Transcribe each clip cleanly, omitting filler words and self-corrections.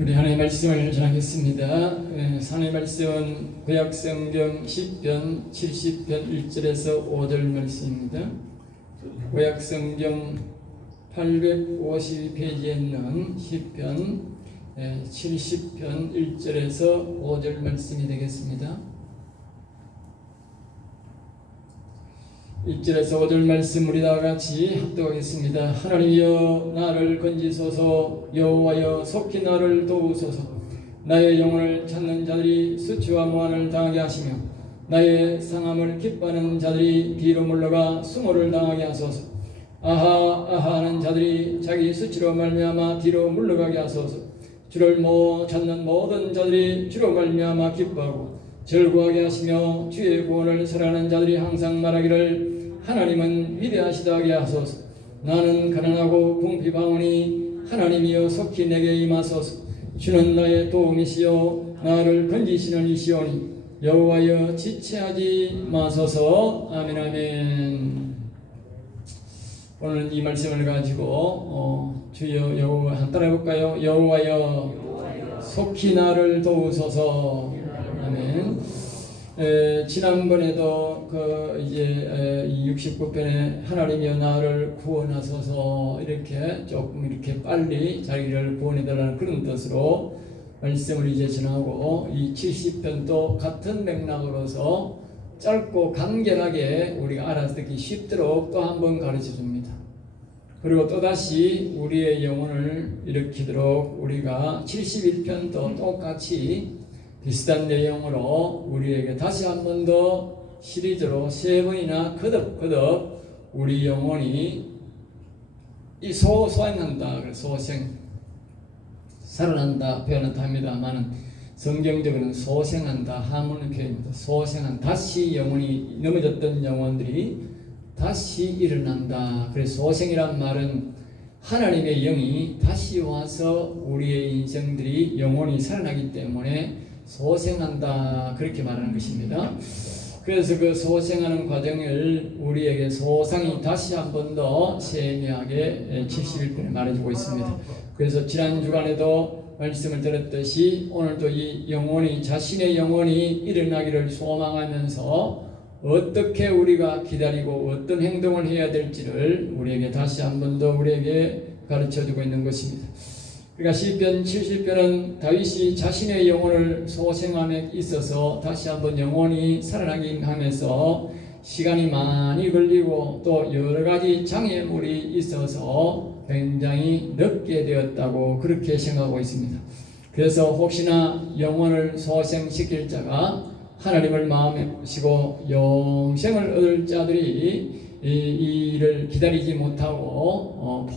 우리 하나님의 말씀을 전하겠습니다. 하나님의 말씀은 구약성경 10편 70편 1절에서 5절 말씀입니다. 구약성경 852페이지에 있는 10편 70편 1절에서 5절 말씀이 되겠습니다. 1절에서 5절 말씀 우리 다같이 합독하겠습니다. 하나님이여 나를 건지소서. 여호와여 속히 나를 도우소서. 나의 영혼을 찾는 자들이 수치와 모함을 당하게 하시며 나의 상함을 기뻐하는 자들이 뒤로 물러가 수모를 당하게 하소서. 아하 아하 하는 자들이 자기 수치로 말미암아 뒤로 물러가게 하소서. 주를 못 찾는 모든 자들이 주로 말미암아 기뻐하고 즐거워하게 하시며 주의 구원을 사랑하는 자들이 항상 말하기를 하나님은 위대하시다 하게 하소서. 나는 가난하고 궁핍하오니 하나님이여 속히 내게 임하소서. 주는 나의 도움이시여 나를 건지시는 이시오니 여호와여 지체하지 마소서. 아멘 아멘. 오늘 이 말씀을 가지고 주여 여호와 한 따라 해볼까요? 여호와여 속히 나를 도우소서. 아멘. 지난번에도 이제 69편에 하나님이여 나를 구원하소서 이렇게 조금 이렇게 빨리 자기를 구원해달라는 그런 뜻으로 말씀을 이제 전하고, 이 70편도 같은 맥락으로서 짧고 간결하게 우리가 알아듣기 쉽도록 또 한 번 가르쳐 줍니다. 그리고 또다시 우리의 영혼을 일으키도록 우리가 71편도 똑같이 비슷한 내용으로 우리에게 다시 한 번 더 시리즈로 3번이나 거듭거듭 우리 영혼이 이 소생한다, 소생, 살아난다 표현한다 합니다만은 성경적으로는 소생한다 한문의 표현입니다. 소생한, 다시 영혼이 넘어졌던 영혼들이 다시 일어난다. 그래서 소생이란 말은 하나님의 영이 다시 와서 우리의 인생들이 영혼이 살아나기 때문에 소생한다 그렇게 말하는 것입니다. 그래서 그 소생하는 과정을 우리에게 소상히 다시 한 번 더 세미하게 71편에 말해주고 있습니다. 그래서 지난 주간에도 말씀을 드렸듯이 오늘도 이 영혼이, 자신의 영혼이 일어나기를 소망하면서 어떻게 우리가 기다리고 어떤 행동을 해야 될지를 우리에게 다시 한 번 더 우리에게 가르쳐주고 있는 것입니다. 그러니까 시편 70편은 다윗이 자신의 영혼을 소생함에 있어서 다시 한번 영혼이 살아나긴 하면서 시간이 많이 걸리고 또 여러 가지 장애물이 있어서 굉장히 늦게 되었다고 그렇게 생각하고 있습니다. 그래서 혹시나 영혼을 소생시킬 자가 하나님을 마음에 모시고 영생을 얻을 자들이 이 일을 기다리지 못하고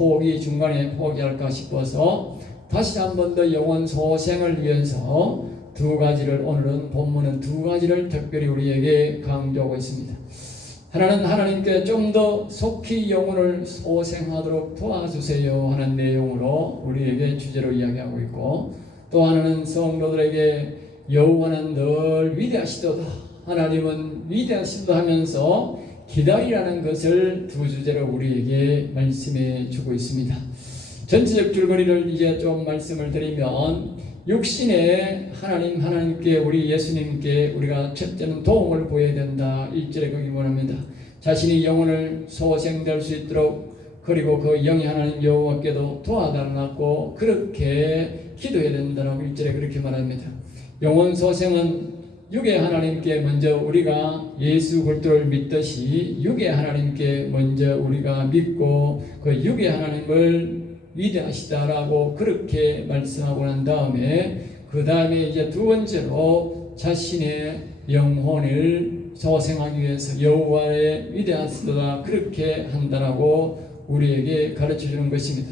중간에 포기할까 싶어서 다시 한 번 더 영혼 소생을 위해서 두 가지를, 오늘은 본문은 두 가지를 특별히 우리에게 강조하고 있습니다. 하나는 하나님께 좀 더 속히 영혼을 소생하도록 도와주세요 하는 내용으로 우리에게 주제로 이야기하고 있고, 또 하나는 성도들에게 여호와는 늘 위대하시도다, 하나님은 위대하시도다 하면서 기다리라는 것을 두 주제로 우리에게 말씀해 주고 있습니다. 전체적 줄거리를 이제 좀 말씀을 드리면, 육신의 하나님께, 우리 예수님께 우리가 첫째는 도움을 보여야 된다. 1절에 거기 원합니다. 자신이 영혼을 소생될 수 있도록, 그리고 그 영이 하나님 여호와께도 도와달라고 그렇게 기도해야 된다고 1절에 그렇게 말합니다. 영혼 소생은 육의 하나님께 먼저 우리가 예수 그리스도를 믿듯이 육의 하나님께 먼저 우리가 믿고 그 육의 하나님을 위대하시다라고 그렇게 말씀하고 난 다음에, 그 다음에 이제 두 번째로 자신의 영혼을 소생하기 위해서 여호와의 위대하시다 그렇게 한다라고 우리에게 가르쳐 주는 것입니다.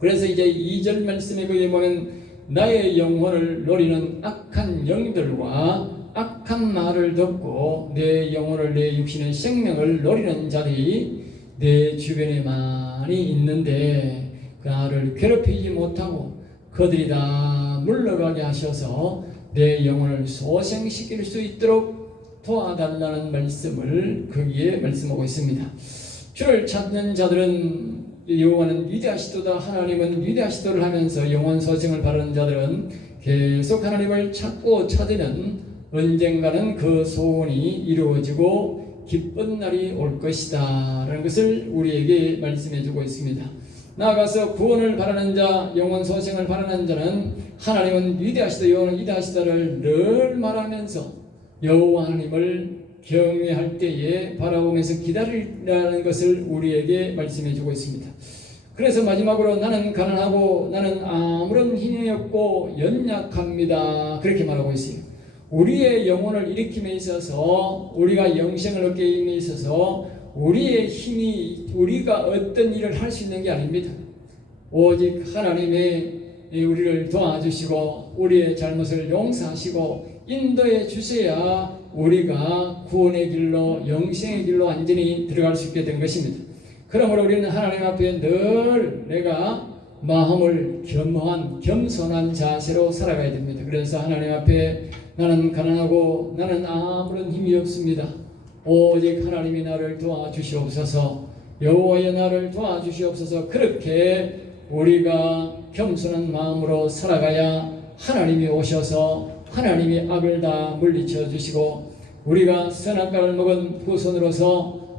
그래서 이제 2절 말씀에 거기 보면 나의 영혼을 노리는 악한 영들과 악한 말을 듣고 내 영혼을, 내 육신의 생명을 노리는 자들이 내 주변에 많이 있는데 나를 괴롭히지 못하고 그들이 다 물러가게 하셔서 내 영혼을 소생시킬 수 있도록 도와달라는 말씀을 거기에 말씀하고 있습니다. 주를 찾는 자들은 여호와는 위대하시도다. 하나님은 위대하시도를 하면서 영원 소생을 바라는 자들은 계속 하나님을 찾고 찾으면 언젠가는 그 소원이 이루어지고 기쁜 날이 올 것이다 라는 것을 우리에게 말씀해 주고 있습니다. 나아가서 구원을 바라는 자, 영원 소생을 바라는 자는 하나님은 위대하시다, 여호와는 위대하시다를 늘 말하면서 여호와 하나님을 경외할 때에 바라보면서 기다리라는 것을 우리에게 말씀해 주고 있습니다. 그래서 마지막으로 나는 가난하고 나는 아무런 힘이 없고 연약합니다 그렇게 말하고 있어요. 우리의 영혼을 일으킴에 있어서, 우리가 영생을 얻게 함에 있어서 우리의 힘이, 우리가 어떤 일을 할 수 있는 게 아닙니다. 오직 하나님의 우리를 도와주시고 우리의 잘못을 용서하시고 인도해 주셔야 우리가 구원의 길로, 영생의 길로 완전히 들어갈 수 있게 된 것입니다. 그러므로 우리는 하나님 앞에 늘 내가 마음을 겸손한 자세로 살아가야 됩니다. 그래서 하나님 앞에 나는 가난하고 나는 아무런 힘이 없습니다. 오직 하나님이 나를 도와주시옵소서, 여호와여 나를 도와주시옵소서. 그렇게 우리가 겸손한 마음으로 살아가야 하나님이 오셔서 하나님이 악을 다 물리쳐 주시고 우리가 선악과를 먹은 후손으로서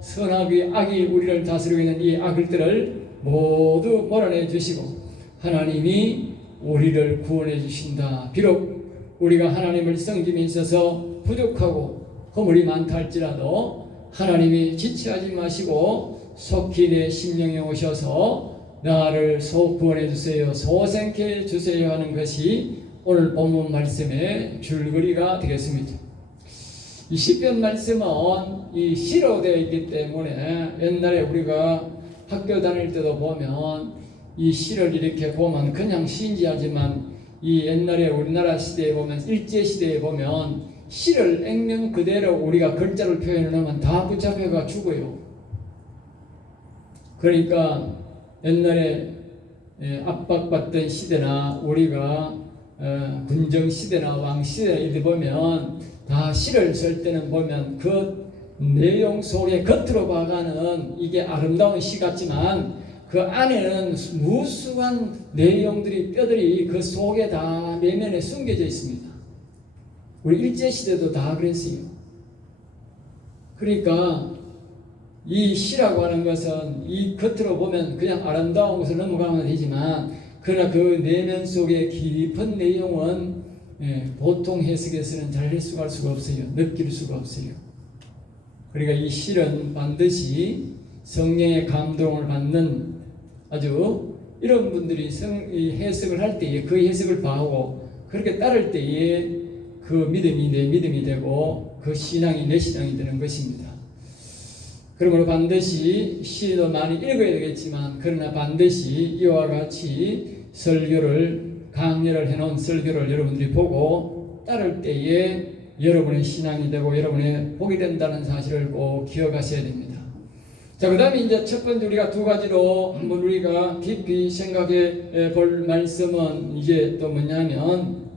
악이 우리를 다스리고 있는 이 악들을 모두 몰아내 주시고 하나님이 우리를 구원해 주신다. 비록 우리가 하나님을 섬김에 있어서 부족하고 허물이 많다 할지라도 하나님이 지체하지 마시고 속히 내 심령에 오셔서 나를 구원해 주세요, 소생케 주세요 하는 것이 오늘 본문 말씀의 줄거리가 되겠습니다. 이 시편 말씀은 이 시로 되어 있기 때문에 옛날에 우리가 학교 다닐 때도 보면 이 시를 이렇게 보면 그냥 시인지 하지만 이 옛날에 우리나라 시대에 보면 일제 시대에 보면 시를 액면 그대로 우리가 글자를 표현해 놓으면 다 붙잡혀가 죽어요. 그러니까 옛날에 압박받던 시대나 우리가 군정 시대나 왕 시대 이렇게 보면 다 시를 쓸 때는 보면 그 내용 속에 겉으로 봐가는 이게 아름다운 시 같지만 그 안에는 무수한 내용들이, 뼈들이 그 속에 다 내면에 숨겨져 있습니다. 우리 일제시대도 다 그랬어요. 그러니까 이 시라고 하는 것은 이 겉으로 보면 그냥 아름다운 것을 넘어가면 되지만 그러나 그 내면 속에 깊은 내용은 보통 해석에서는 잘 해석할 수가 없어요. 느낄 수가 없어요. 그러니까 이 시는 반드시 성령의 감동을 받는 아주 이런 분들이 해석을 할 때에 그 해석을 봐하고 그렇게 따를 때에 그 믿음이 내 믿음이 되고 그 신앙이 내 신앙이 되는 것입니다. 그러므로 반드시 시도 많이 읽어야 되겠지만 그러나 반드시 이와 같이 강연을 해놓은 설교를 여러분들이 보고 따를 때에 여러분의 신앙이 되고 여러분의 복이 된다는 사실을 꼭 기억하셔야 됩니다. 자, 그 다음에 이제 첫 번째 우리가 두 가지로 한번 우리가 깊이 생각해 볼 말씀은 이제 또 뭐냐면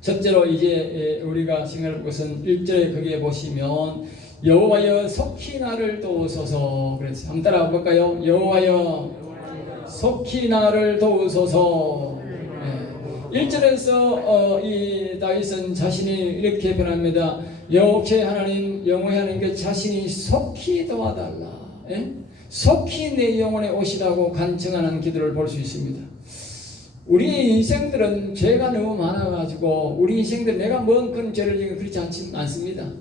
첫째로 이제 우리가 생각할 것은 1절에 거기에 보시면 여호와여 속히 나를 도우소서 그래서 한번 따라가 볼까요? 여호와여 속히 나를 도우소서. 1절에서 이 다윗은 자신이 이렇게 변합니다. 여호와의 하나님, 영원의 하나님께 자신이 속히 도와달라. 속히 내 영혼에 오시라고 간청하는 기도를 볼 수 있습니다. 우리 인생들은 죄가 너무 많아가지고 우리 인생들 내가 뭔 그런 죄를 지금 그렇지 않습니다.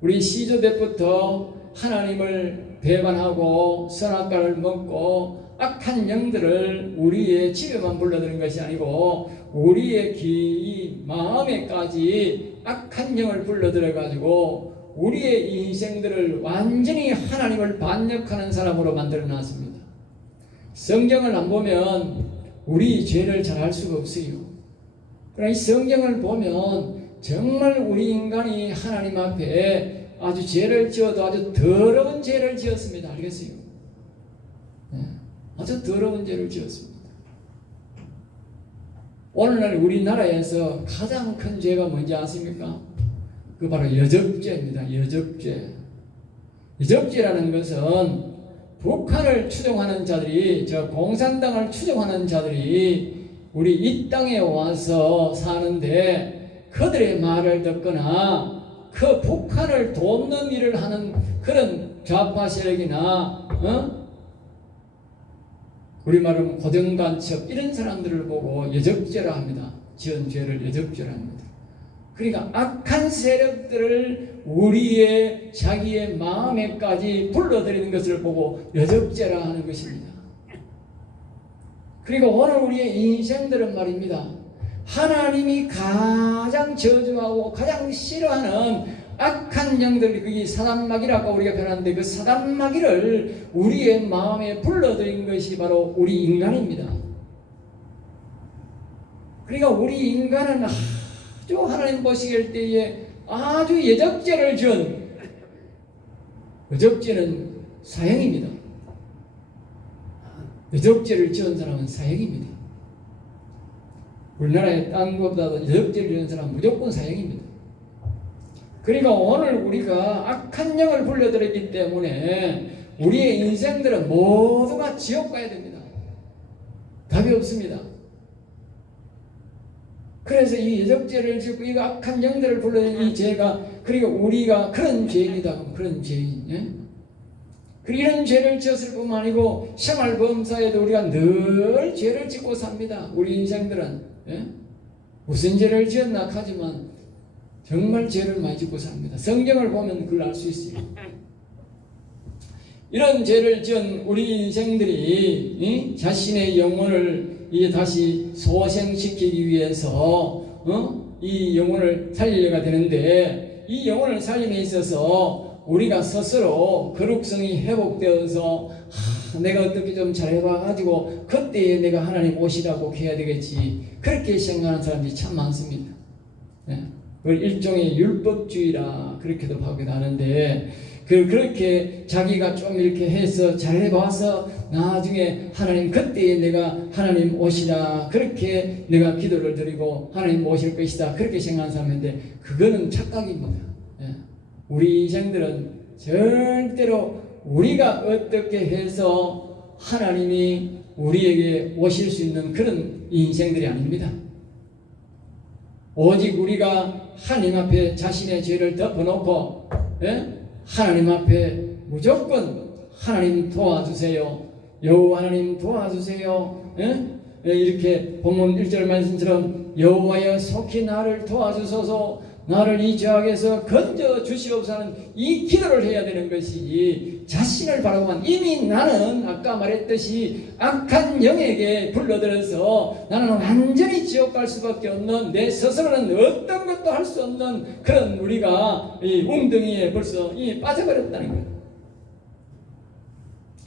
우리 시조 때부터 하나님을 배반하고 선악과를 먹고 악한 영들을 우리의 집에만 불러들인 것이 아니고 우리의 마음에까지 악한 영을 불러들여 가지고 우리의 인생들을 완전히 하나님을 반역하는 사람으로 만들어 놨습니다. 성경을 안 보면 우리 죄를 잘 알 수가 없어요. 그러나 이 성경을 보면 정말 우리 인간이 하나님 앞에 아주 죄를 지어도 아주 더러운 죄를 지었습니다. 알겠어요? 아주 더러운 죄를 지었습니다. 오늘날 우리나라에서 가장 큰 죄가 뭔지 아십니까? 그 바로 여적죄입니다. 여적죄. 여적죄라는 것은 북한을 추종하는 자들이, 저 공산당을 추종하는 자들이 우리 이 땅에 와서 사는데 그들의 말을 듣거나 그 북한을 돕는 일을 하는 그런 좌파 세력이나 우리말은 고등간첩 이런 사람들을 보고 여적죄라 합니다. 지은 죄를 여적죄라 합니다. 그러니까 악한 세력들을 우리의 자기의 마음에까지 불러들이는 것을 보고 여적죄라 하는 것입니다. 그리고 오늘 우리의 인생들은 말입니다. 하나님이 가장 저주하고 가장 싫어하는 악한 영들, 그게 사단마귀라고 우리가 표현하는데 그 사단마귀를 우리의 마음에 불러들인 것이 바로 우리 인간입니다. 그러니까 우리 인간은 아주 하나님 보시길 때에 아주 여적죄를 지은, 여적죄는 사형입니다. 여적죄를 지은 사람은 사형입니다. 우리나라의 딴 것보다도 여적죄를 지은 사람은 무조건 사형입니다. 그러니까 오늘 우리가 악한 영을 불러들였기 때문에 우리의 인생들은 모두가 지옥 가야 됩니다. 답이 없습니다. 그래서 이 여적죄를 짓고 이 악한 영들을 불러들인 이 죄가, 그리고 우리가 그런 죄인이다. 그런 죄인. 예? 그리고 이런 죄를 지었을 뿐만 아니고 생활범사에도 우리가 늘 죄를 짓고 삽니다. 우리 인생들은. 예? 무슨 죄를 지었나 하지만 정말 죄를 많이 짓고 삽니다. 성경을 보면 그걸 알 수 있어요. 이런 죄를 지은 우리 인생들이 자신의 영혼을 다시 소생시키기 위해서 이 영혼을 살리려가 되는데, 이 영혼을 살림에 있어서 우리가 스스로 거룩성이 회복되어서 내가 어떻게 좀 잘해봐가지고 그때에 내가 하나님 오시라고 해야 되겠지, 그렇게 생각하는 사람들이 참 많습니다. 네. 그걸 일종의 율법주의라 그렇게도 하기도 하는데, 그렇게 자기가 좀 이렇게 해서 잘해봐서 나중에 하나님 그때에 내가 하나님 오시라, 그렇게 내가 기도를 드리고 하나님 오실 것이다, 그렇게 생각하는 사람인데 그거는 착각입니다. 예. 우리 인생들은 절대로 우리가 어떻게 해서 하나님이 우리에게 오실 수 있는 그런 인생들이 아닙니다. 오직 우리가 하나님 앞에 자신의 죄를 덮어놓고 하나님 앞에 무조건 하나님 도와주세요, 여호와 하나님 도와주세요, 이렇게 본문 1절 말씀처럼 여호와여 속히 나를 도와주소서, 나를 이 죄악에서 건져 주시옵소서 하는 이 기도를 해야 되는 것이, 자신을 바라보면 이미 나는 아까 말했듯이 악한 영에게 불러들여서 나는 완전히 지옥 갈 수밖에 없는, 내 스스로는 어떤 것도 할 수 없는 그런 우리가 이 웅덩이에 벌써 빠져버렸다는 거예요.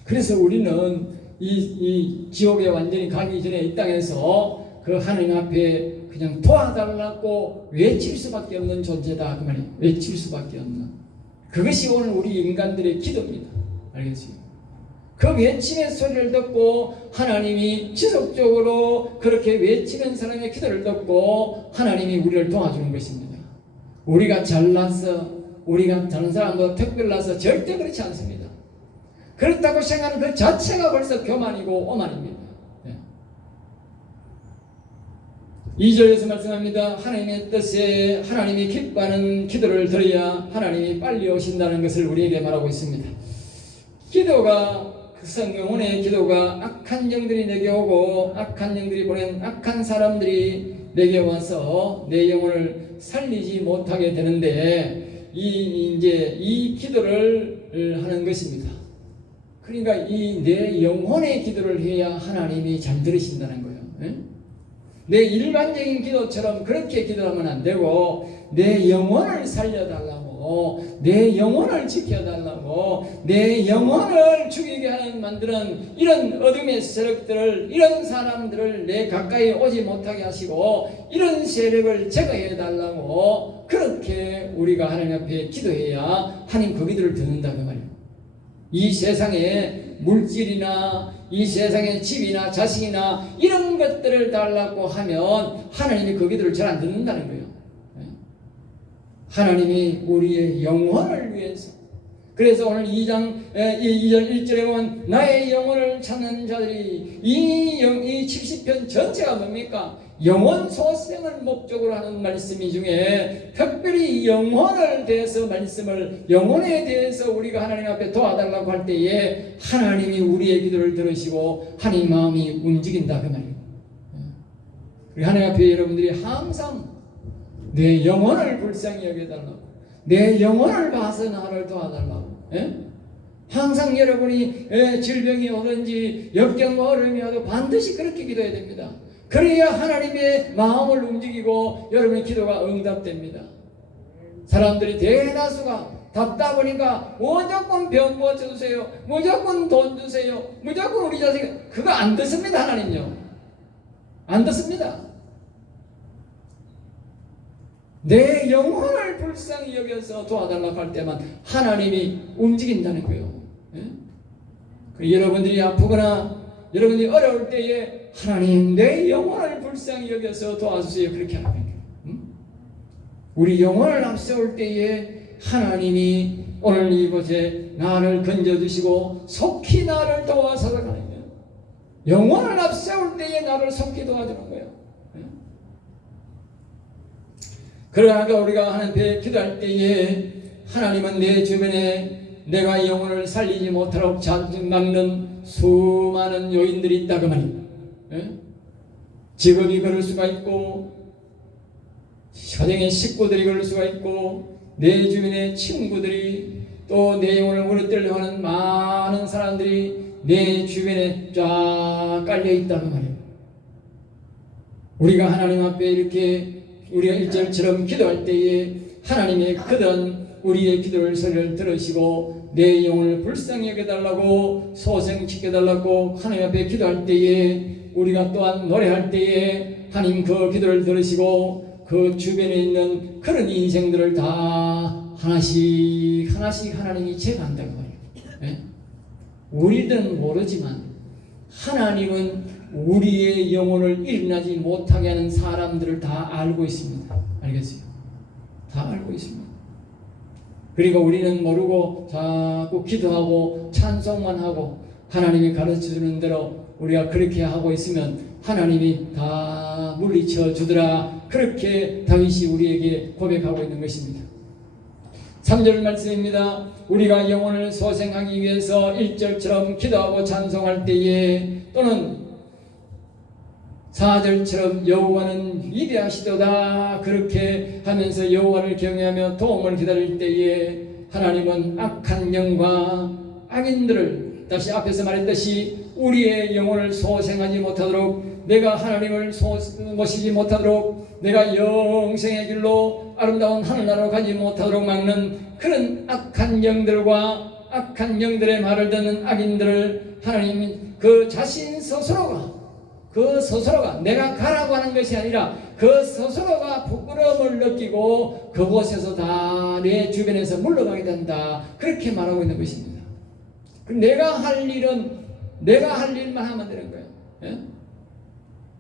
그래서 우리는 이 지옥에 완전히 가기 전에 이 땅에서 그 하나님 앞에 그냥 도와달라고 외칠 수밖에 없는 존재다, 그 말이에요. 외칠 수밖에 없는. 그것이 오늘 우리 인간들의 기도입니다. 알겠어요? 그 외치는 소리를 듣고 하나님이 지속적으로 그렇게 외치는 사람의 기도를 듣고 하나님이 우리를 도와주는 것입니다. 우리가 잘나서, 우리가 다른 사람보다 특별나서 절대 그렇지 않습니다. 그렇다고 생각하는 그 자체가 벌써 교만이고 오만입니다. 2절에서 말씀합니다. 하나님의 뜻에 하나님이 기뻐하는 기도를 들어야 하나님이 빨리 오신다는 것을 우리에게 말하고 있습니다. 기도가, 그 성경원의 기도가 악한 영들이 내게 오고 악한 영들이 보낸 악한 사람들이 내게 와서 내 영혼을 살리지 못하게 되는데, 이 기도를 하는 것입니다. 그러니까 이 내 영혼의 기도를 해야 하나님이 잘 들으신다는 거예요. 내 일반적인 기도처럼 그렇게 기도하면 안 되고, 내 영혼을 살려달라고, 내 영혼을 지켜달라고, 내 영혼을 죽이게 하는 만드는 이런 어둠의 세력들을, 이런 사람들을 내 가까이 오지 못하게 하시고 이런 세력을 제거해달라고, 그렇게 우리가 하나님 앞에 기도해야 하나님 그 기도를 듣는다, 그 말이에요. 이 세상에 물질이나 이 세상의 집이나 자식이나 이런 것들을 달라고 하면 하나님이 그 기도를 잘 안 듣는다는 거예요. 하나님이 우리의 영혼을 위해서, 그래서 오늘 2장 2절 1절에 보면 나의 영혼을 찾는 자들이 이 70편 전체가 뭡니까? 영혼 소생을 목적으로 하는 말씀이 중에 특별히 영혼에 대해서 우리가 하나님 앞에 도와달라고 할 때에 하나님이 우리의 기도를 들으시고 하나님 마음이 움직인다 그 말이에요. 우리 하나님 앞에 여러분들이 항상 내 영혼을 불쌍히 여겨달라고, 내 영혼을 봐서 나를 도와달라고, 항상 여러분이 질병이 오든지 역경과 어려움이 와도 반드시 그렇게 기도해야 됩니다. 그래야 하나님의 마음을 움직이고 여러분의 기도가 응답됩니다. 사람들이 대다수가 답답하니까 무조건 병 고쳐주세요, 무조건 돈 주세요, 무조건 우리 자식, 그거 안 듣습니다. 하나님요 안 듣습니다. 내 영혼을 불쌍히 여겨서 도와달라고 할 때만 하나님이 움직인다는 거예요. 여러분들이 아프거나 여러분들이 어려울 때에 하나님 내 영혼을 불쌍히 여겨서 도와주세요, 그렇게 하는 거예요. 우리 영혼을 앞세울 때에 하나님이 오늘 이곳에 나를 건져주시고 속히 나를 도와서 가는 거예요. 영혼을 앞세울 때에 나를 속히 도와주는 거예요. 그러니까 우리가 하나님께 기도할 때에 하나님은 내 주변에 내가 영혼을 살리지 못하도록 막는 수많은 요인들이 있다 그 말이에요. 직업이 그럴 수가 있고, 가정의 식구들이 그럴 수가 있고, 내 주변의 친구들이, 또 내 영혼을 무너뜨리려 하는 많은 사람들이 내 주변에 쫙 깔려 있다 그 말이에요. 우리가 하나님 앞에 이렇게 우리가 1절처럼 기도할 때에 하나님의 그런 우리의 기도를 소리를 들으시고 내 영혼을 불쌍히 여겨달라고 소생시켜달라고 하나님 앞에 기도할 때에 우리가 또한 노래할 때에 하나님 그 기도를 들으시고 그 주변에 있는 그런 인생들을 다 하나씩 하나님이 제거한다는 거예요. 우리들은 모르지만 하나님은 우리의 영혼을 일어나지 못하게 하는 사람들을 다 알고 있습니다. 알겠어요? 다 알고 있습니다. 그리고 우리는 모르고 자꾸 기도하고 찬송만 하고 하나님이 가르쳐주는 대로 우리가 그렇게 하고 있으면 하나님이 다 물리쳐 주더라, 그렇게 다윗이 우리에게 고백하고 있는 것입니다. 3절 말씀입니다. 우리가 영혼을 소생하기 위해서 1절처럼 기도하고 찬송할 때에, 또는 4절처럼 여호와는 위대하시도다 그렇게 하면서 여호와를 경외하며 도움을 기다릴 때에 하나님은 악한 영과 악인들을, 다시 앞에서 말했듯이 우리의 영혼을 소생하지 못하도록, 내가 하나님을 모시지 못하도록, 내가 영생의 길로 아름다운 하늘나라로 가지 못하도록 막는 그런 악한 영들과 악한 영들의 말을 듣는 악인들을 하나님 그 자신 스스로가 내가 가라고 하는 것이 아니라 그 스스로가 부끄러움을 느끼고 그곳에서 다 내 주변에서 물러가게 된다, 그렇게 말하고 있는 것입니다. 내가 할 일만 하면 되는 거예요.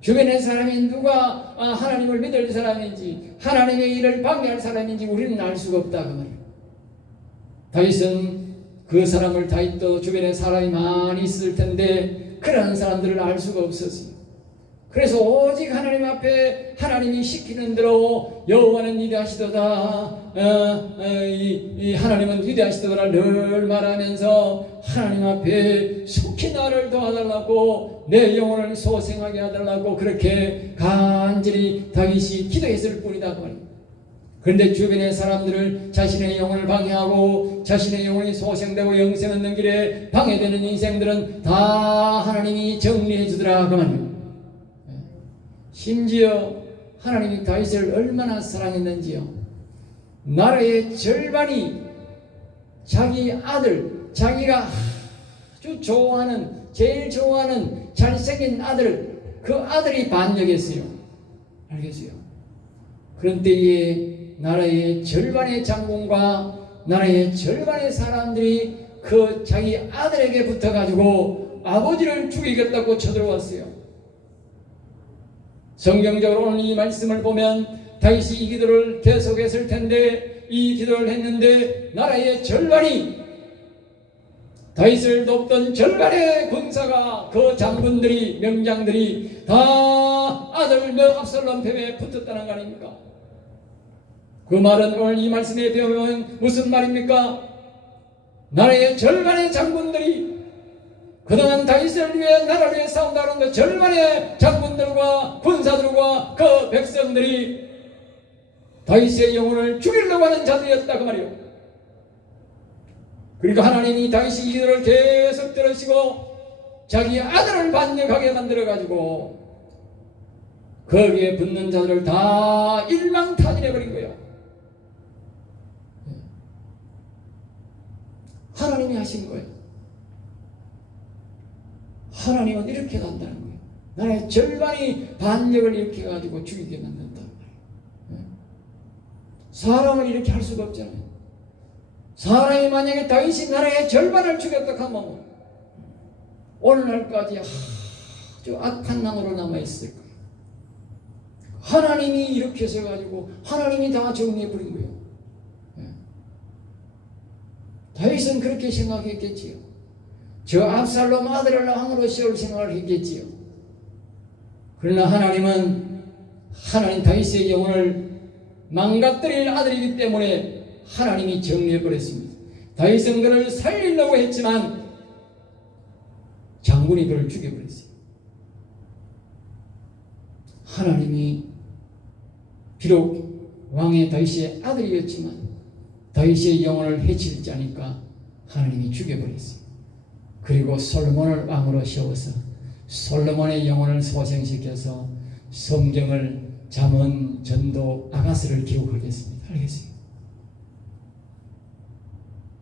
주변의 사람이 누가 하나님을 믿을 사람인지 하나님의 일을 방해할 사람인지 우리는 알 수가 없다 그 말이에요. 다윗은 그 사람을, 다윗도 주변에 사람이 많이 있을 텐데 그러한 사람들을 알 수가 없었어요. 그래서 오직 하나님 앞에 하나님이 시키는 대로 여호와는 위대하시도다, 이 하나님은 위대하시도다 늘 말하면서 하나님 앞에 속히 나를 도와달라고, 내 영혼을 소생하게 하달라고 그렇게 간절히 다윗이 기도했을 뿐이다 그 말입니다. 그런데 주변의 사람들을 자신의 영혼을 방해하고 자신의 영혼이 소생되고 영생 얻는 길에 방해되는 인생들은 다 하나님이 정리해 주더라 그 말입니다. 심지어 하나님이 다윗을 얼마나 사랑했는지요. 나라의 절반이 자기 아들, 자기가 아주 좋아하는, 제일 좋아하는 잘생긴 아들, 그 아들이 반역했어요. 알겠어요? 그런 때에 나라의 절반의 장군과 나라의 절반의 사람들이 그 자기 아들에게 붙어가지고 아버지를 죽이겠다고 쳐들어왔어요. 성경적으로 오늘 이 말씀을 보면 다윗이 이 기도를 계속했을 텐데, 이 기도를 했는데 나라의 절반이 다윗을 돕던 절반의 군사가 그 장군들이 명장들이 다 아들 압살롬 편에 붙었다는 거 아닙니까? 그 말은 오늘 이 말씀에 배우면 무슨 말입니까? 나라의 절반의 장군들이 그동안 다윗을 위해 나라를 위해 싸운다는 그 절반의 장군들과 군사들과 그 백성들이 다윗의 영혼을 죽이려고 하는 자들이었다 그 말이요. 그러니까 하나님이 다윗의 기도를 계속 들으시고 자기 아들을 반역하게 만들어가지고 거기에 붙는 자들을 다 일망타진해버린 거예요. 하나님이 하신 거예요. 하나님은 이렇게 한다는 거예요. 나라의 절반이 반역을 이렇게 해가지고 죽이게 만든다는 거예요. 사람은 이렇게 할 수가 없잖아요. 사람이 만약에 다윗이 나라의 절반을 죽였다 하면 오늘날까지 아주 악한 낭으로 남아있을 거예요. 하나님이 이렇게 해서가지고 하나님이 다 정리해버린 거예요. 다윗은 그렇게 생각했겠지요. 저 압살롬 아들을 왕으로 세울 생각을 했겠지요. 그러나 하나님 다윗의 영혼을 망가뜨릴 아들이기 때문에 하나님이 정리해버렸습니다. 다윗은 그를 살리려고 했지만 장군이 그를 죽여버렸어요. 하나님이 비록 왕의 다윗의 아들이었지만 다윗의 영혼을 해치지 않으니까 하나님이 죽여버렸어요. 그리고 솔로몬을 왕으로 세워서 솔로몬의 영혼을 소생시켜서 성경을 잠언, 전도, 아가스를 기록하겠습니다. 알겠어요?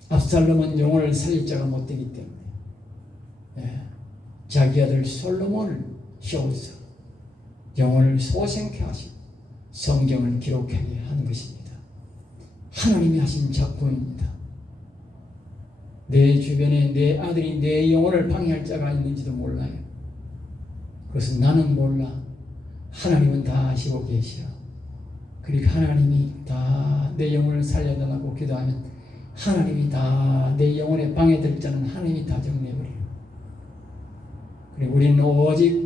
압살롬은 영혼을 살릴 자가 못되기 때문에 자기 아들 솔로몬을 세워서 영혼을 소생케 하시고 성경을 기록하게 하는 것입니다. 하나님이 하신 작품입니다. 내 주변에 내 아들이 내 영혼을 방해할 자가 있는지도 몰라요. 그것은 나는 몰라. 하나님은 다 아시고 계시오. 그리고 하나님이 다 내 영혼을 살려달라고 기도하면 하나님이 다 내 영혼에 방해될 자는 하나님이 다 정리해버려요. 그리고 우리는 오직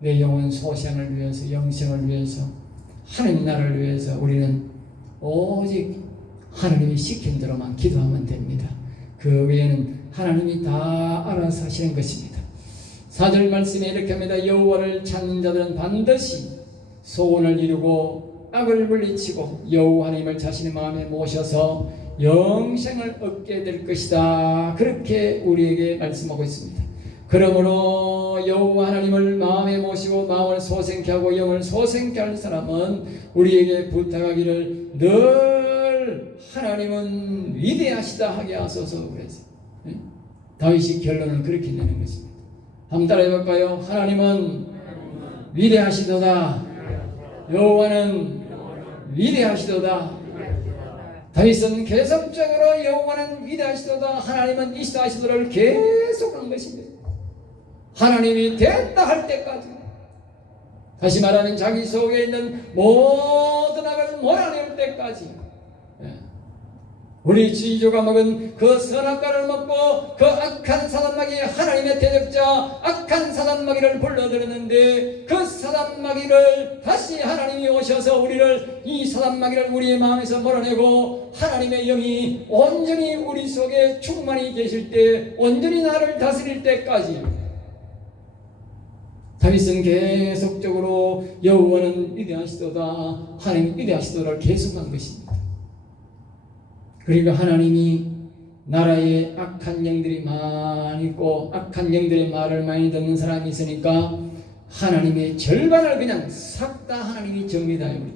내 영혼 소생을 위해서 영생을 위해서 하나님 나라를 위해서 우리는 오직 하나님이 시킨 대로만 기도하면 됩니다. 그 외에는 하나님이 다 알아서 하시는 것입니다. 4절 말씀에 이렇게 합니다. 여호와를 찾는 자들은 반드시 소원을 이루고 악을 물리치고 여호와 하나님을 자신의 마음에 모셔서 영생을 얻게 될 것이다. 그렇게 우리에게 말씀하고 있습니다. 그러므로 여호와 하나님을 마음에 모시고 마음을 소생케 하고 영을 소생케 할 사람은 우리에게 부탁하기를 늘 하나님은 위대하시다 하게 하소서 그래서 다윗이 결론을 그렇게 내는 것입니다. 한번 따라해 볼까요? 하나님은 위대하시도다. 여호와는 위대하시도다. 다윗은 계속적으로 여호와는 위대하시도다, 하나님은 이시다하시도를 계속한 것입니다. 하나님이 됐다 할 때까지, 다시 말하면 자기 속에 있는 모든 악을 몰아낼 때까지, 우리 지주가 먹은 그 선악과를 먹고 그 악한 사단마귀, 하나님의 대적자 악한 사단마귀를 불러들였는데 그 사단마귀를 다시 하나님이 오셔서 우리를, 이 사단마귀를 우리의 마음에서 몰아내고 하나님의 영이 온전히 우리 속에 충만히 계실 때, 온전히 나를 다스릴 때까지 다윗은 계속적으로 여호와는 위대하시도다, 하나님 위대하시도다를 계속한 것입니다. 그러니까 하나님이 나라에 악한 영들이 많이 있고 악한 영들의 말을 많이 듣는 사람이 있으니까 하나님의 절반을 그냥 싹 다 하나님이 정리다 해버려요.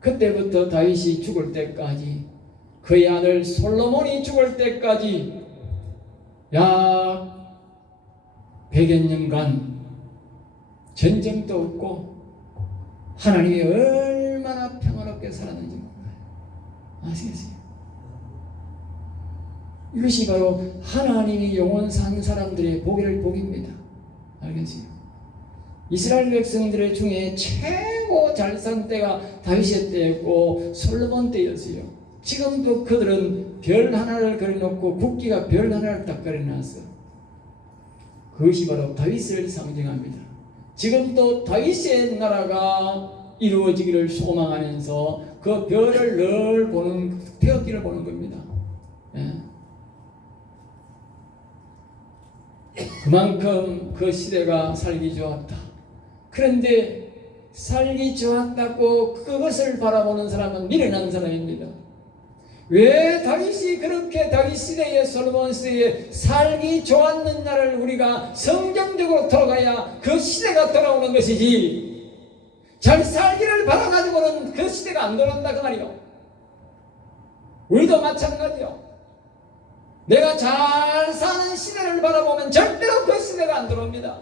그때부터 다윗이 죽을 때까지, 그의 아들 솔로몬이 죽을 때까지 약 100여 년간 전쟁도 없고 하나님이 얼마나 평화롭게 살았는지 몰라요. 아시겠어요? 이것이 바로 하나님이 영원 산 사람들의 복입니다. 알겠어요? 이스라엘 백성들 중에 최고 잘 산 때가 다윗의 때였고 솔로몬 때였어요. 지금도 그들은 별 하나를 그려놓고 국기가 별 하나를 딱 그려놨어. 그것이 바로 다윗을 상징합니다. 지금도 다윗의 나라가 이루어지기를 소망하면서 그 별을 늘 보는, 태극기를 보는 겁니다. 예. 그만큼 그 시대가 살기 좋았다. 그런데 살기 좋았다고 그것을 바라보는 사람은 미련한 사람입니다. 왜 다윗이 그렇게 다윗 시대에 솔로몬 시대에 살기 좋았느냐를 우리가 성경적으로 돌아가야 그 시대가 돌아오는 것이지, 잘 살기를 바라가지고는 그 시대가 안 돌아온다 그 말이요. 우리도 마찬가지요. 내가 잘 사는 시대를 바라보면 절대로 그 시대가 안 들어옵니다.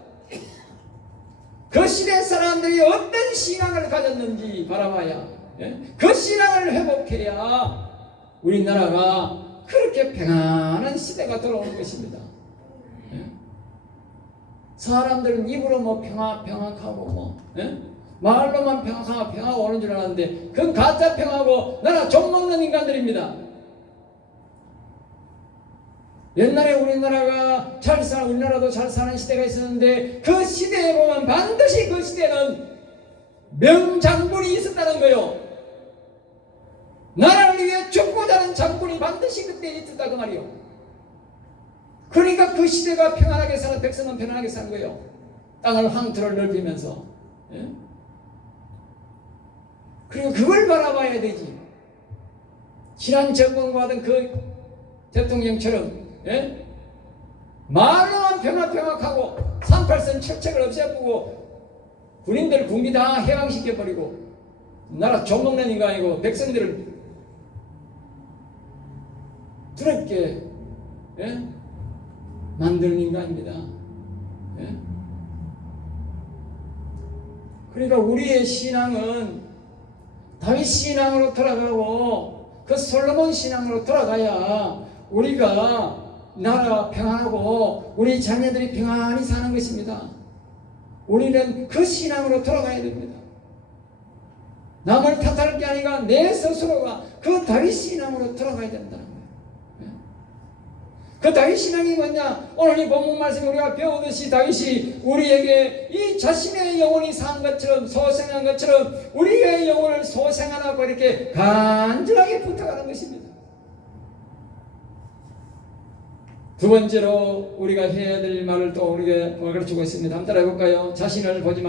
그 시대 사람들이 어떤 신앙을 가졌는지 바라봐야, 그 신앙을 회복해야 우리나라가 그렇게 평안한 시대가 돌아오는 것입니다. 사람들은 입으로 뭐 평화하고 말로만 평화가 오는 줄 알았는데 그건 가짜 평화고 나라 좀먹는 인간들입니다. 옛날에 우리나라가 우리나라도 잘 사는 시대가 있었는데 그 시대에 보면 반드시 그 시대는 명장군이 있었다는 거요. 나라를 위해 죽고자 하는 장군이 반드시 그때 있었다 그 말이요. 그러니까 그 시대가 평안하게 사는, 백성은 평안하게 사는 거예요. 땅을 황토를 넓히면서. 예? 그리고 그걸 바라봐야 되지. 지난 정권과 하던 그 대통령처럼, 예? 말로만 평화하고 38선 철책을 없애보고 군인들 군기 다 해방시켜버리고 나라 좀먹는 인간이고 백성들을 두렵게, 예? 만드는 인간입니다. 예? 그러니까 우리의 신앙은 다윗 신앙으로 돌아가고 그 솔로몬 신앙으로 돌아가야 우리가 나라 평안하고 우리 자녀들이 평안히 사는 것입니다. 우리는 그 신앙으로 돌아가야 됩니다. 남을 탓할 게 아니라 내 스스로가 그 다윗 신앙으로 돌아가야 된다는 거예요. 그 다윗 신앙이 뭐냐? 오늘 이 본문 말씀 우리가 배우듯이 다윗이 우리에게 이 자신의 영혼이 산 것처럼, 소생한 것처럼 우리의 영혼을 소생하라고 이렇게 간절하게 부탁하는 것입니다. 두 번째로 우리가 해야 될 말을 또 우리에게 가르치고 있습니다. 한번 따라해 볼까요? 자신을 보지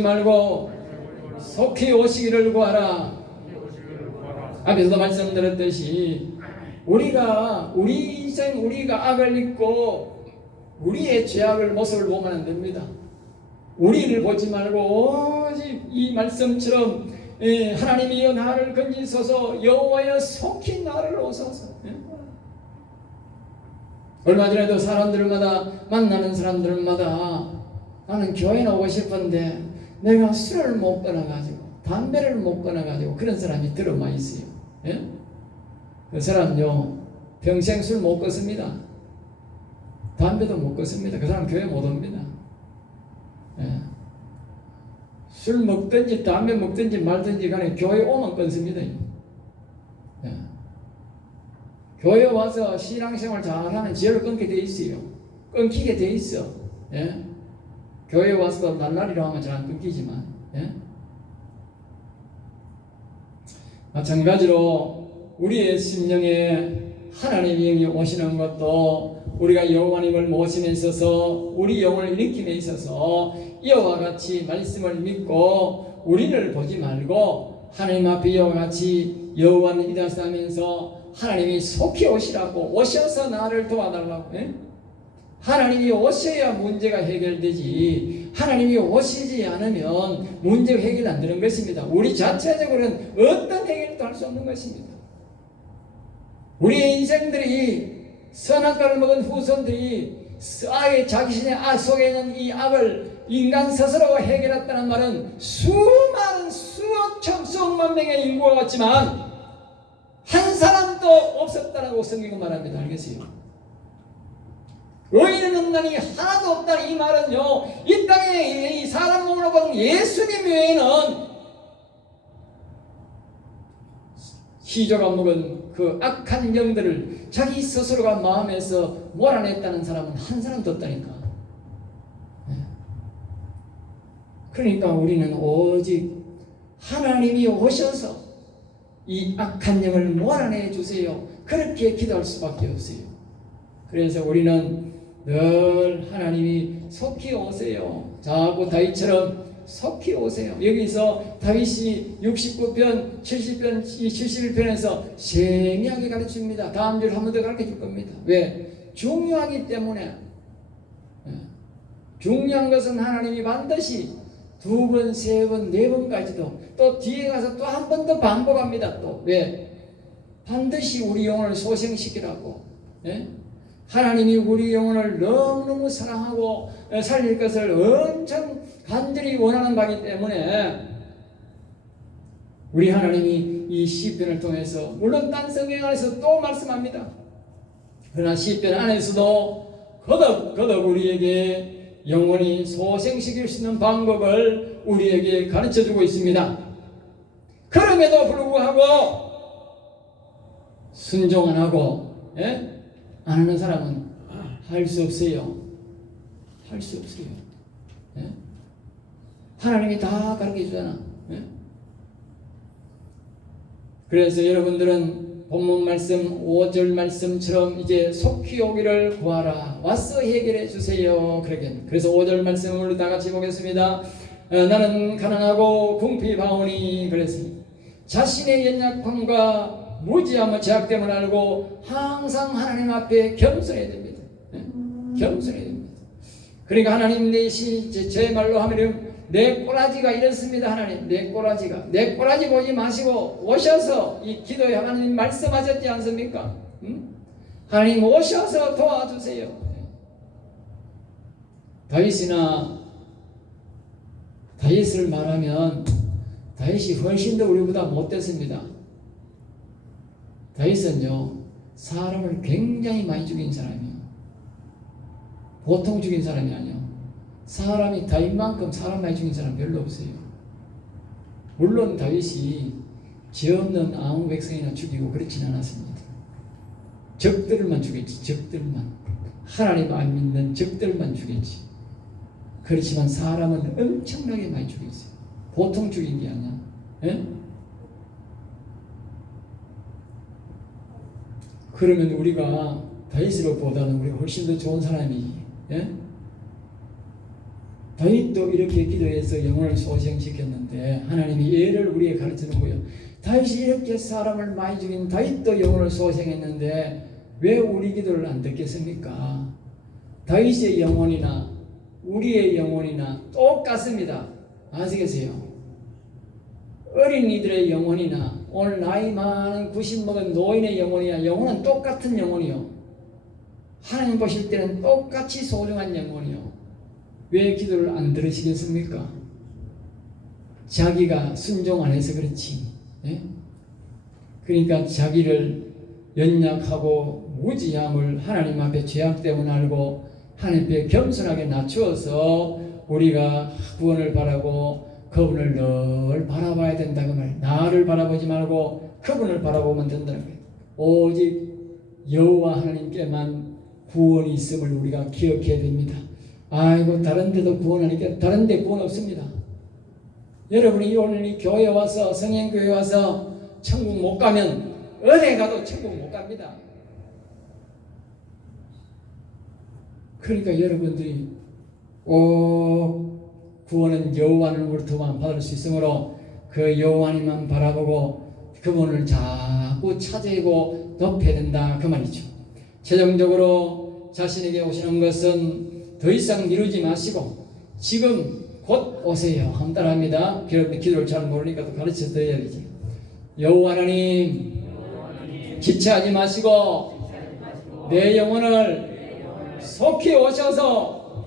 말고 속히 오시기를 구하라. 앞에서도 말씀드렸듯이 우리가 우리 인생 우리가 악을 잊고 우리의 죄악을 모습을 보면 안 됩니다. 우리를 보지 말고 오직 이 말씀처럼 하나님이여 나를 건지소서, 여호와여 속히 나를 오소서. 얼마 전에도 사람들마다 만나는 사람들마다 나는 교회에 오고 싶은데 내가 술을 못 끊어가지고 담배를 못 끊어가지고 그런 사람이 들어와 있어요. 예? 그 사람요 평생 술 못 끊습니다. 담배도 못 끊습니다. 그 사람 교회 못 옵니다. 예. 술 먹든지 담배 먹든지 말든지 간에 교회 오면 끊습니다. 예. 교회 와서 신앙생활 잘하면 죄를 끊게 돼 있어요. 끊기게 돼 있어. 예? 교회 와서 날라리로 하면 잘 안 끊기지만, 예? 마찬가지로 우리의 심령에 하나님이 오시는 것도 우리가 여호와님을 모심에 있어서 우리 영혼을 일으킴에 있어서 이와 같이 말씀을 믿고 우리를 보지 말고 하나님 앞에 이와 같이 여호와는 이다시 하면서 하나님이 속히 오시라고, 오셔서 나를 도와달라고. 예? 하나님이 오셔야 문제가 해결되지 하나님이 오시지 않으면 문제가 해결 안 되는 것입니다. 우리 자체적으로는 어떤 해결도 할 수 없는 것입니다. 우리의 인생들이 선악과를 먹은 후손들이 자기신의 악 속에 있는 이 악을 인간 스스로가 해결했다는 말은 수많은 수억만 명의 인구가 왔지만 한 사람도 없었다라고 성경은 말합니다. 알겠어요? 의인은 없나니 하나도 없다. 이 말은요, 이 땅에 이 사람 몸으로 보는 예수님 외에는 기조가 먹은 그 악한 영들을 자기 스스로가 마음에서 몰아냈다는 사람은 한 사람도 없다니까. 그러니까 우리는 오직 하나님이 오셔서 이 악한 영을 몰아내 주세요. 그렇게 기도할 수밖에 없어요. 그래서 우리는 늘 하나님이 속히 오세요. 자꾸 다윗처럼 속히 오세요. 여기서 다윗이 69편, 70편, 71편에서 세미하게 가르칩니다. 다음 줄 한 번 더 가르쳐 줄 겁니다. 왜? 중요하기 때문에. 중요한 것은 하나님이 반드시 2번, 3번, 4번까지도 또 뒤에 가서 또 한 번 더 반복합니다. 또 왜? 반드시 우리 영혼을 소생시키라고. 예? 하나님이 우리 영혼을 너무너무 사랑하고 살릴 것을 엄청 간절히 원하는 바이기 때문에 우리 하나님이 이 시편을 통해서 물론 딴 성경 안에서 또 말씀합니다. 그러나 시편 안에서도 거듭 우리에게 영원히 소생시킬 수 있는 방법을 우리에게 가르쳐주고 있습니다. 그럼에도 불구하고 순종 안 하고 안 하는 사람은 할 수 없어요. 할 수 없어요. 하나님이 다 가르쳐 주잖아. 그래서 여러분들은 본문 말씀 5절 말씀처럼 이제 속히 오기를 구하라. 와서 해결해 주세요. 그래서 5절 말씀을 다 같이 보겠습니다. 나는 가난하고 궁핍하오니 그래서 자신의 연약함과 무지함을 제약됨을 알고 항상 하나님 앞에 겸손해야 됩니다. 겸손해야 됩니다. 그러니까 하나님 제 말로 하면 내 꼬라지가 이렇습니다. 하나님 내 꼬라지 보지 마시고 오셔서 이 기도에 하나님 말씀하셨지 않습니까? 하나님 오셔서 도와주세요. 다윗을 말하면 다윗이 훨씬 더 우리보다 못됐습니다. 다윗은요 사람을 굉장히 많이 죽인 사람이에요. 보통 죽인 사람이 아니에요. 사람이 다윗만큼 사람 많이 죽인 사람 별로 없어요. 물론 다윗이 죄 없는 아무 백성이나 죽이고 그렇진 않았습니다. 적들만 죽였지. 적들만. 하나님 안 믿는 적들만 죽였지. 그렇지만 사람은 엄청나게 많이 죽였어요. 보통 죽인 게 아니야. 그러면 우리가 다윗으로보다는 우리가 훨씬 더 좋은 사람이지. 다윗도 이렇게 기도해서 영혼을 소생시켰는데 하나님이 예를 우리에게 가르치는 거예요. 다윗이 이렇게 사람을 많이 죽인 다윗도 영혼을 소생했는데 왜 우리 기도를 안 듣겠습니까? 다윗의 영혼이나 우리의 영혼이나 똑같습니다. 아시겠어요? 어린이들의 영혼이나 오늘 나이 많은 90 먹은 노인의 영혼이나 영혼은 똑같은 영혼이요. 하나님 보실 때는 똑같이 소중한 영혼이요. 왜 기도를 안 들으시겠습니까? 자기가 순종 안 해서 그렇지. 그러니까 자기를 연약하고 무지함을 하나님 앞에 죄악 때문에 알고 하나님 앞에 겸손하게 낮추어서 우리가 구원을 바라고 그분을 늘 바라봐야 된다고 말. 나를 바라보지 말고 그분을 바라보면 된다는 거예요. 오직 여호와 하나님께만 구원이 있음을 우리가 기억해야 됩니다. 아이고 다른 데도 구원하니까 다른 데 구원 없습니다. 여러분이 오늘 이 교회에 와서 성행교회에 와서 천국 못 가면 어디 가도 천국 못 갑니다. 그러니까 여러분들이 구원은 여호와 하나님으로부터만 받을 수 있으므로 그 여호와 하나님만 바라보고 그분을 자꾸 찾아내고 높여야 된다 그 말이죠. 최종적으로 자신에게 오시는 것은 더 이상 미루지 마시고 지금 곧 오세요. 한 달 합니다. 여러분이 기도를 잘 모르니까 또 가르쳐 드려야지. 여호와 하나님 지체하지 마시고 내 영혼을 속히 오셔서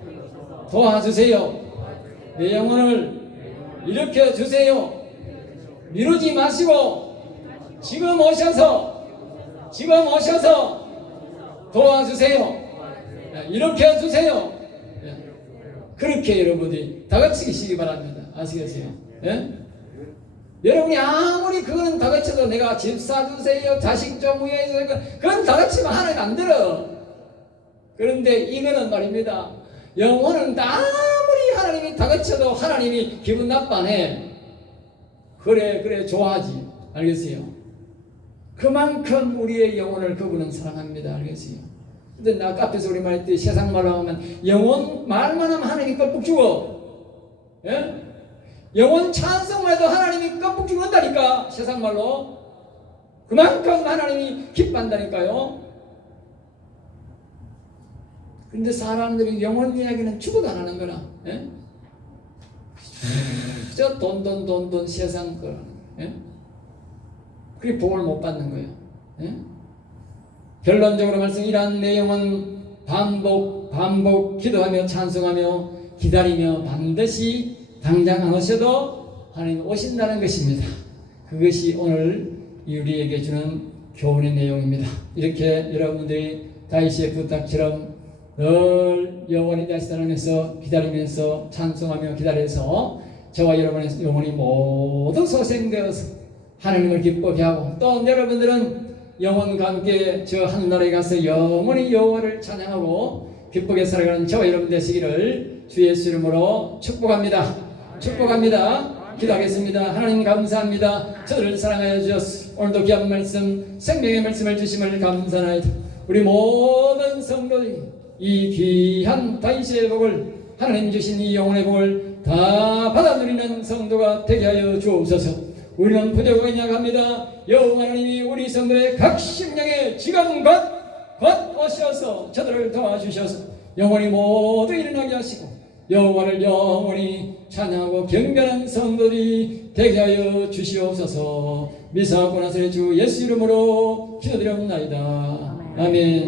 도와주세요. 내 영혼을 일으켜 주세요. 미루지 마시고 지금 오셔서 도와주세요. 일으켜 주세요. 그렇게 여러분들이 다 같이 계시기 바랍니다. 아시겠어요? 여러분이 아무리 그거는 다 같이도 내가 집 사주세요, 자식 좀 위해서, 그건 다 같이만 하나님 안 들어. 그런데 이거는 말입니다. 영혼은 아무리 하나님이 다 같이도 하나님이 기분 나빠네. 그래 좋아하지. 알겠어요? 그만큼 우리의 영혼을 그분은 사랑합니다. 알겠어요? 근데 나 앞에서 우리 말했듯이 세상 말로 하면 영혼 말만 하면 하나님이 껍국 죽어. 예? 영혼 찬송해도 하나님이 껍국 죽는다니까. 세상 말로. 그만큼 하나님이 기뻐한다니까요. 근데 사람들이 영혼 이야기는 죽어도 안 하는 거라. 예? 저 돈 세상 거. 예? 그게 복을 못 받는 거예요. 예? 결론적으로 말씀 이러한 내용은 반복 기도하며 찬송하며 기다리며 반드시 당장 안 오셔도 하나님 오신다는 것입니다. 그것이 오늘 우리에게 주는 교훈의 내용입니다. 이렇게 여러분들이 다윗의 부탁처럼 늘 영원히 다시 살아면서 기다리면서 찬송하며 기다려서 저와 여러분의 영혼이 모두 소생되어서 하나님을 기쁘게 하고 또 여러분들은 영혼과 함께 저 하늘나라에 가서 영원히 여호와를 찬양하고 기쁘게 살아가는 저와 여러분 되시기를 주 예수 이름으로 축복합니다. 축복합니다. 기도하겠습니다. 하나님 감사합니다. 저를 사랑하여 주셨소. 오늘도 귀한 말씀 생명의 말씀을 주심을 감사하나이다. 우리 모든 성도들이 이 귀한 다윗의 복을 하나님 주신 이 영혼의 복을 다 받아 누리는 성도가 되게 하여 주옵소서. 우리는 부족하게 약합니다. 여호와 하나님이 우리 성도의 각 심령에 지금 곧 오셔서 저들을 도와주셔서 영원히 모두 일어나게 하시고 여호와를 영원히 찬양하고 경배하는 성도들이 되게 하여 주시옵소서. 미사하고 나서의 주 예수 이름으로 기도드립니다. 아멘.